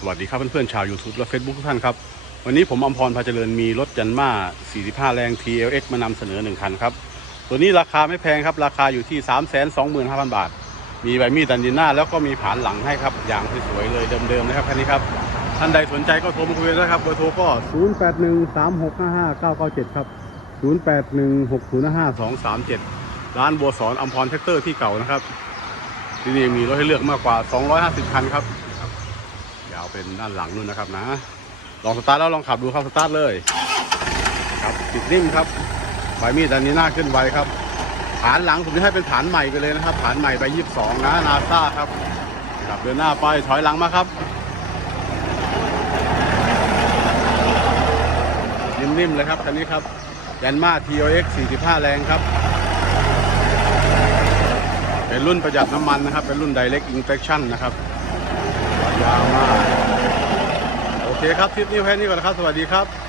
สวัสดีครับเพื่อนๆชาว YouTube และ Facebook ทุกท่านครับ วันนี้ผมอมพรพาเจริญมีรถยันมา 45 แรง TLX มานำเสนอ 1 คันครับ ตัวนี้ราคาไม่แพงครับ ราคาอยู่ที่ 325,000 บาท มีใบมีดดันดินหน้า แล้วก็มีผานหลังให้ครับ อย่างสวยๆเลยเดิมๆนะครับคันนี้ครับ ท่านใดสนใจก็โทรมาคุยกันนะครับเบอร์โทรก็ 0813655997 ครับ 0816055237 ร้านบัวสอนอมพรแท็กเตอร์ที่เก่านะครับที่นี่มีรถให้เลือกมากกว่า 250 คันครับาวเป็นด้านหลังนู่นนะครับนะ ลองสตาร์ทแล้วลองขับดูครับสตาร์ทเลยครับติดนิ่มครับใบมีดอันนี้หน้าขึ้นไวครับ ฐานหลังผมจะให้เป็นฐานใหม่ไปเลยนะครับ ฐานใหม่ใบยี่สิบสองนะนาซาครับครับเดินหน้าไปถอยหลังมาครับนิ่มๆเลยครับคันนี้ครับยันมา TOX 45 แรงครับ เป็นรุ่นประหยัดน้ำมันนะครับ เป็นรุ่น Direct Injection นะครับ ยาวมาก โอ เคครับคลิปนี้แค่นี้ก่อนนะครับ สวัสดีครับ